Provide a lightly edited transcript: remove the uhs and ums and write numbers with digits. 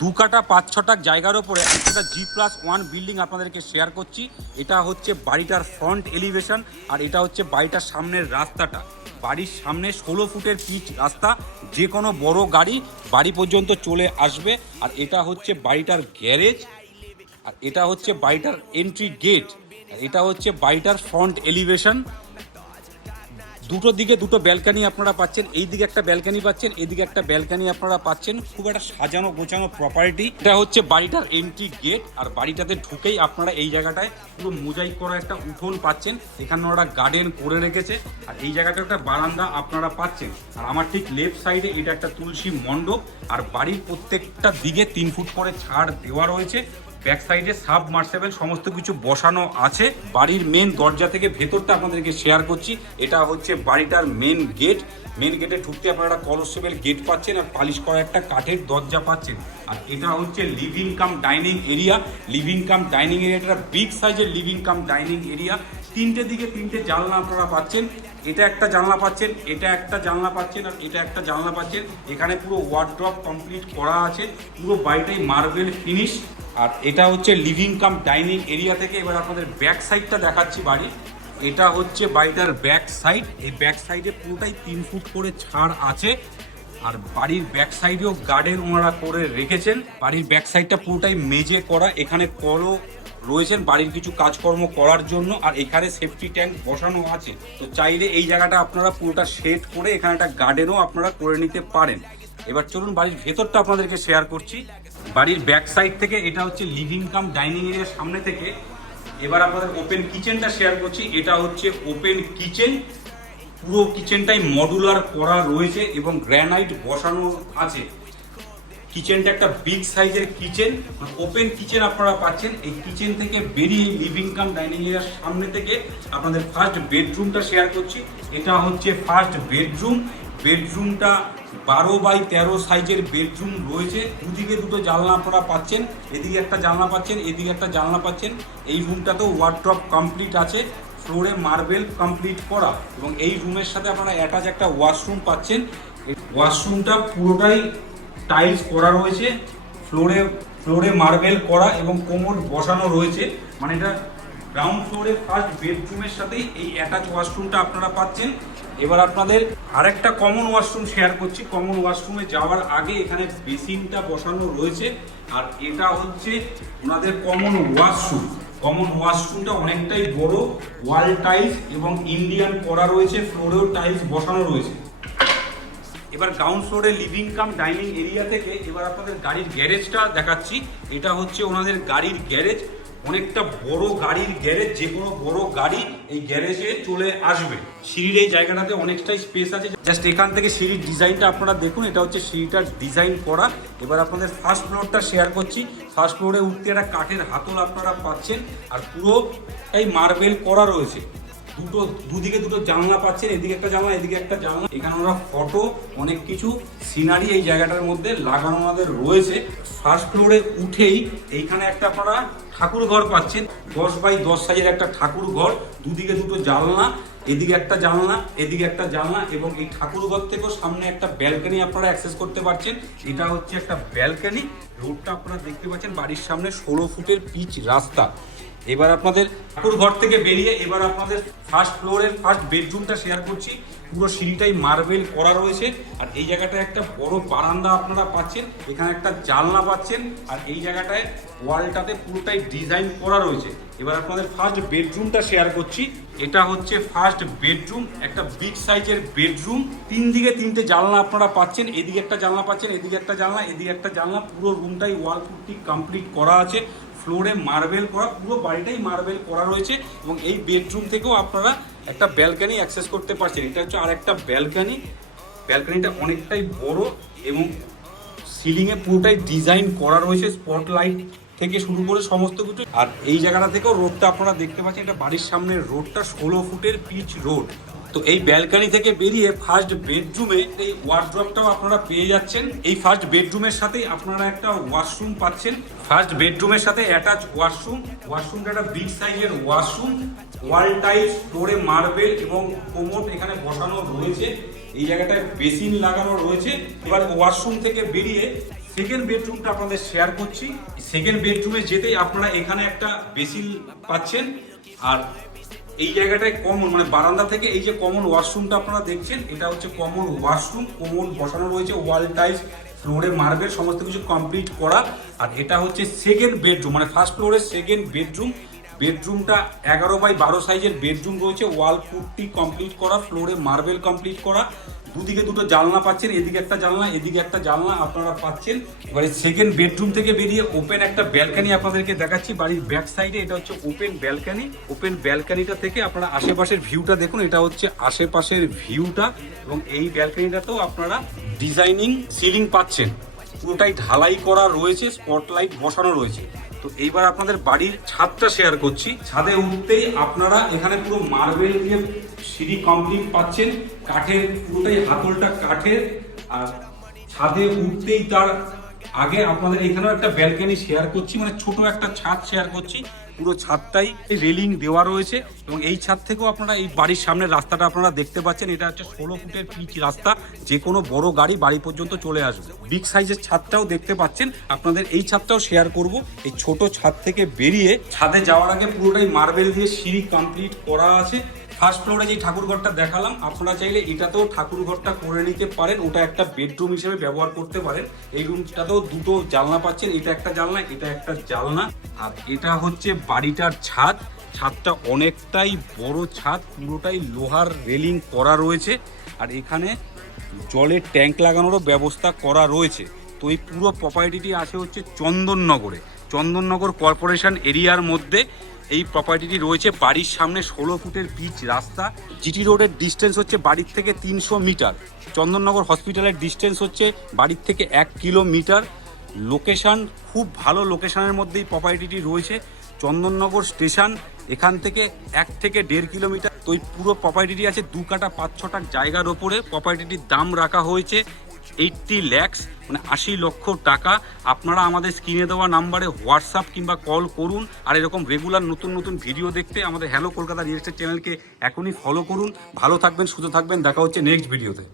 দু কাটা 5-6 জায়গার ওপরে একটা G+1 বিল্ডিং আপনাদেরকে শেয়ার করছি। এটা হচ্ছে বাড়িটার ফ্রন্ট এলিভেশন, আর এটা হচ্ছে বাড়িটার সামনের রাস্তাটা। বাড়ির সামনে 16 ফুটের পিচ রাস্তা, যে কোনো বড় গাড়ি বাড়ি পর্যন্ত চলে আসবে। আর এটা হচ্ছে বাড়িটার গ্যারেজ, আর এটা হচ্ছে বাড়িটার এন্ট্রি গেট, আর এটা হচ্ছে বাড়িটার ফ্রন্ট এলিভেশন। দুটো দিকে দুটো ব্যালকানি আপনারা পাচ্ছেন, এই দিকে একটা ব্যালকানি পাচ্ছেন, এদিকে একটা ব্যালকানি আপনারা পাচ্ছেন। খুব একটা সাজানো গোছানো প্রপার্টি। এটা হচ্ছে বাড়িটার এন্ট্রি গেট, আর বাড়িটাতে ঢুকেই আপনারা এই জায়গাটায় পুরো মোজাইক করা একটা উঠোন পাচ্ছেন। এখানে ওরা গার্ডেন করে রেখেছে, আর এই জায়গাটা একটা বারান্দা আপনারা পাচ্ছেন। আর আমার ঠিক লেফট সাইডে এটা একটা তুলসী মণ্ডপ, আর বাড়ির প্রত্যেকটা দিকে 3 ফুট করে ছাড় দেওয়া রয়েছে। ব্যাক সাইডে সাবমার্সেবল সমস্ত কিছু বসানো আছে। বাড়ির মেন দরজা থেকে ভেতরটা আপনাদেরকে শেয়ার করছি। এটা হচ্ছে বাড়িটার মেন গেট। মেন গেটে ঢুকতে আপনারা একটা কলসেবল গেট পাচ্ছেন, আর পালিশ করা একটা কাঠের দরজা পাচ্ছেন। আর এটা হচ্ছে living cum dining area. Living cum dining এরিয়াটা বিগ সাইজের লিভিং কাম ডাইনিং এরিয়া। তিনটে দিকে তিনটে জানলা আপনারা পাচ্ছেন। এটা একটা জানলা পাচ্ছেন, এটা একটা জানলা পাচ্ছেন, আর এটা একটা জানলা পাচ্ছেন। এখানে পুরো ওয়ার্ড্রপ কমপ্লিট করা আছে, পুরো বাড়িটাই মার্বেল ফিনিশ। আর এটা হচ্ছে লিভিং কাম ডাইনিং এরিয়া থেকে এবার আপনাদের ব্যাক সাইডটা দেখাচ্ছি বাড়ির। এটা হচ্ছে বাড়িটার ব্যাক সাইড। এই ব্যাক সাইডে পুরোটাই 3 ফুট করে ছাড় আছে, আর বাড়ির ব্যাক সাইডেও গার্ডেন ওনারা করে রেখেছেন। বাড়ির ব্যাক সাইডটা পুরোটাই মেজে করা, এখানে কলও রয়েছেন বাড়ির কিছু কাজকর্ম করার জন্য, আর এখানে সেফটি ট্যাঙ্ক বসানো আছে। তো চাইলে এই জায়গাটা আপনারা পুরোটা শেড করে এখানে একটা গার্ডেনও আপনারা করে নিতে পারেন। এবার চলুন বাড়ির ভেতরটা আপনাদেরকে শেয়ার করছি। বাড়ির ব্যাক সাইড থেকে এটা হচ্ছে লিভিং কাম ডাইনিং এরিয়ার সামনে থেকে এবার আপনাদের ওপেন কিচেনটা শেয়ার করছি। এটা হচ্ছে ওপেন কিচেন। পুরো কিচেনটাই মডুলার করা রয়েছে এবং গ্রানাইট বসানো আছে। কিচেনটা একটা বিগ সাইজের কিচেন, ওপেন কিচেন আপনারা পাচ্ছেন। এই কিচেন থেকে বেরিয়ে লিভিং কাম ডাইনিং এরিয়ার সামনে থেকে আপনাদের ফার্স্ট বেডরুমটা শেয়ার করছি। এটা হচ্ছে ফার্স্ট বেডরুম। বেডরুমটা 12x13 সাইজের বেডরুম রয়েছে। দুদিকে দুটো জানলা আপনারা পাচ্ছেন, এদিকে একটা জানলা পাচ্ছেন, এদিকে একটা জানলা পাচ্ছেন। এই রুমটাতেও ওয়ার্ড্রপ কমপ্লিট আছে, ফ্লোরে মার্বেল কমপ্লিট করা, এবং এই রুমের সাথে আপনারা অ্যাটাচ একটা ওয়াশরুম পাচ্ছেন। ওয়াশরুমটা পুরোটাই টাইলস করা রয়েছে, ফ্লোরে মার্বেল করা এবং কোমোড বসানো রয়েছে। মানে এটা গ্রাউন্ড ফ্লোরে ফার্স্ট বেডরুমের সাথেই এই অ্যাটাচ ওয়াশরুমটা আপনারা পাচ্ছেন। এবার আপনাদের আরেকটা কমন ওয়াশরুম শেয়ার করছি। কমন ওয়াশরুমে যাওয়ার আগে এখানে বেসিনটা বসানো রয়েছে, আর এটা হচ্ছে ওনাদের কমন ওয়াশরুম। কমন ওয়াশরুমটা অনেকটাই বড়, ওয়াল টাইলস এবং ইন্ডিয়ান করা রয়েছে, ফ্লোরেও টাইলস বসানো রয়েছে। এবার গ্রাউন্ড ফ্লোরে লিভিং কাম ডাইনিং এরিয়া থেকে এবার আপনাদের গাড়ির গ্যারেজটা দেখাচ্ছি। এটা হচ্ছে ওনাদের গাড়ির গ্যারেজ, অনেকটা বড় গাড়ির গ্যারেজ। যে কোনো বড় গাড়ি এই গ্যারেজে চলে আসবে। সিঁড়ির এই জায়গাটাতে অনেকটাই স্পেস আছে। জাস্ট এখান থেকে সিঁড়ির ডিজাইনটা আপনারা দেখুন, এটা হচ্ছে সিঁড়িটার ডিজাইন করা। এবার আপনাদের ফার্স্ট ফ্লোরটা শেয়ার করছি। ফার্স্ট ফ্লোরে উঠতে একটা কাঠের হাতল আপনারা পাচ্ছেন, আর পুরোটাই মার্বেল করা রয়েছে। দুদিকে দুটো জানলা পাচ্ছেন, এদিকে একটা জানলা, এদিকে একটা জানলা। এখানে ওরা ফটো অনেক কিছু সিনারি এই জায়গাটার মধ্যে লাগানো আমাদের রয়েছে। ফার্স্ট ফ্লোরে উঠেই এইখানে একটা আপনারা ঠাকুর ঘর পাচ্ছেন, 10x10 সাইজের একটা ঠাকুর ঘর। দুদিকে দুটো জানলা, এদিকে একটা জানলা, এদিকে একটা জানলা, এবং এই ঠাকুর ঘর থেকেও সামনে একটা ব্যালকনি আপনারা অ্যাক্সেস করতে পারছেন। এটা হচ্ছে একটা ব্যালকনি। রোডটা আপনারা দেখতে পাচ্ছেন, বাড়ির সামনে 16 ফুটের পিচ রাস্তা। এবার আপনাদের ঠাকুর ঘর থেকে বেরিয়ে এবার আপনাদের ফার্স্ট ফ্লোরের ফার্স্ট বেডরুমটা শেয়ার করছি। পুরো সিঁড়িটাই মার্বেল করা রয়েছে, আর এই জায়গাটায় একটা বড় বারান্দা আপনারা পাচ্ছেন। এখানে একটা জানলা পাচ্ছেন, আর এই জায়গাটায় ওয়ালটাতে পুরোটাই ডিজাইন করা রয়েছে। এবার আপনাদের ফার্স্ট বেডরুমটা শেয়ার করছি। এটা হচ্ছে ফার্স্ট বেডরুম, একটা বিগ সাইজের বেডরুম। 3 দিকে 3টে জানলা আপনারা পাচ্ছেন, এদিকে একটা জানলা পাচ্ছেন, এদিকে একটা জানলা, এদিকে একটা জানলা। পুরো রুমটাই ওয়াল পুট্টি কমপ্লিট করা আছে, ফ্লোরে মার্বেল করা, পুরো বাড়িটাই মার্বেল করা রয়েছে। এবং এই বেডরুম থেকেও আপনারা একটা ব্যালকনি অ্যাক্সেস করতে পারছেন। এটা হচ্ছে আরেকটা ব্যালকনি। ব্যালকনিটা অনেকটাই বড় এবং সিলিংয়ে পুরোটাই ডিজাইন করা রয়েছে, স্পটলাইট থেকে শুরু করে সমস্ত কিছু। আর এই জায়গাটা থেকেও রোডটা আপনারা দেখতে পাচ্ছেন, এটা বাড়ির সামনের রোডটা 16 ফুটের পিচ রোড। তো এই ব্যালকনি থেকে বেরিয়ে ফার্স্ট বেডরুমে এই ওয়ার্ড্রপটাও আপনারা পেয়ে যাচ্ছেন। এই ফার্স্ট বেডরুমের সাথেই আপনারা একটা ওয়াশরুম পাচ্ছেন। ফার্স্ট বেডরুমের সাথে অ্যাটাচ ওয়াশরুম। ওয়াশরুমটা একটা বিগ সাইজের ওয়াশরুম, ওয়াল টাইলস, ফ্লোরে মার্বেল এবং কোমোড এখানে বসানো রয়েছে। এই জায়গাটায় বেসিন লাগানো রয়েছে। এবার ওয়াশরুম থেকে বেরিয়ে সেকেন্ড বেডরুমটা আপনাদের শেয়ার করছি। সেকেন্ড বেডরুমে যেতেই আপনারা এখানে একটা বেসিন পাচ্ছেন, আর এই জায়গাটায় কমন মানে বারান্দা থেকে এই যে কমন ওয়াশরুমটা আপনারা দেখছেন, এটা হচ্ছে কমন ওয়াশরুম। কমন বসানো রয়েছে, ওয়াল টাইলস, ফ্লোরে মার্বেল, সমস্ত কিছু কমপ্লিট করা। আর এটা হচ্ছে সেকেন্ড বেডরুম, মানে ফার্স্ট ফ্লোরের সেকেন্ড বেডরুম। বেডরুমটা 11x12 সাইজের বেডরুম রয়েছে, ওয়াল পুট্টি কমপ্লিট করা, ফ্লোরে মার্বেল কমপ্লিট করা। দুদিকে দুটো জানলা পাচ্ছেন, এদিকে একটা জানলা, এদিকে একটা জানলা আপনারা পাচ্ছেন। এবারে সেকেন্ড বেডরুম থেকে বেরিয়ে ওপেন একটা ব্যালকানি আপনাদেরকে দেখাচ্ছি বাড়ির ব্যাক সাইডে। এটা হচ্ছে ওপেন ব্যালকানি। ওপেন ব্যালকানিটা থেকে আপনারা আশেপাশের ভিউটা দেখুন, এটা হচ্ছে আশেপাশের ভিউটা। এবং এই ব্যালকানিটাতেও আপনারা ডিজাইনিং সিলিং পাচ্ছেন, পুরোটাই ঢালাই করা রয়েছে, স্পটলাইট বসানো রয়েছে। তো এইবার আপনাদের বাড়ির ছাদটা শেয়ার করছি। ছাদে উঠতেই আপনারা এখানে পুরো মার্বেল দিয়ে সিঁড়ি কমপ্লিট পাচ্ছেন, কাঠের, পুরোটাই হাতলটা কাঠের। আর ছাদে উঠতেই তার আগে আপনাদের এখানেও একটা ব্যালকনি শেয়ার করছি, মানে ছোট একটা ছাদ শেয়ার করছি। পুরো ছাদটাই রেলিং দেওয়া রয়েছে এবং এই ছাদ থেকেও আপনারা এই বাড়ির সামনের রাস্তাটা আপনারা দেখতে পাচ্ছেন। এটা হচ্ছে 16 ফুটের পিচ রাস্তা, যে কোনো বড় গাড়ি বাড়ি পর্যন্ত চলে আসবে। বিগ সাইজের ছাদটাও দেখতে পাচ্ছেন, আপনাদের এই ছাদটাও শেয়ার করব। এই ছোট ছাদ থেকে বেরিয়ে ছাদে যাওয়ার আগে পুরোটাই মার্বেল দিয়ে সিঁড়ি কমপ্লিট করা আছে। ফার্স্ট ফ্লোরে যে ঠাকুরঘরটা দেখালাম, আপনারা চাইলে এটাতেও ঠাকুরঘরটা করে নিতে পারেন, ওটা একটা বেডরুম হিসেবে ব্যবহার করতে পারেন। এই রুমটাতেও দুটো জানলা পাচ্ছেন, এটা একটা জানলা, এটা একটা জানলা। আর এটা হচ্ছে বাড়িটার ছাদ। ছাদটা অনেকটাই বড় ছাদ, পুরোটাই লোহার রেলিং করা রয়েছে। আর এখানে জলের ট্যাঙ্ক লাগানোরও ব্যবস্থা করা রয়েছে। তো এই পুরো প্রপার্টিটি আছে হচ্ছে চন্দননগরে, চন্দননগর কর্পোরেশন এরিয়ার মধ্যে এই প্রপার্টিটি রয়েছে। বাড়ির সামনে 16 ফুটের পিচ রাস্তা। জিটি রোডের ডিস্টেন্স হচ্ছে বাড়ির থেকে 300 মিটার। চন্দননগর হসপিটালের ডিস্টেন্স হচ্ছে বাড়ির থেকে 1 কিলোমিটার। লোকেশান খুব ভালো, লোকেশানের মধ্যেই প্রপার্টিটি রয়েছে। চন্দননগর স্টেশন এখান থেকে 1 থেকে 1.5 কিলোমিটার। তো এই পুরো প্রপার্টিটি আছে 2 কাটা 5 ছটাক জায়গার ওপরে। প্রপার্টিটির দাম রাখা হয়েছে 80 lakhs, মানে 80 লক্ষ টাকা। আপনারা আমাদের স্ক্রিনে দেওয়া নাম্বারে হোয়াটসঅ্যাপ কিংবা কল করুন। আর এরকম রেগুলার নতুন নতুন ভিডিও দেখতে আমাদের হ্যালো কলকাতা রিয়েল এস্টেট চ্যানেলকে এখনই ফলো করুন। ভালো থাকবেন, সুস্থ থাকবেন, দেখা হচ্ছে নেক্সট ভিডিওতে।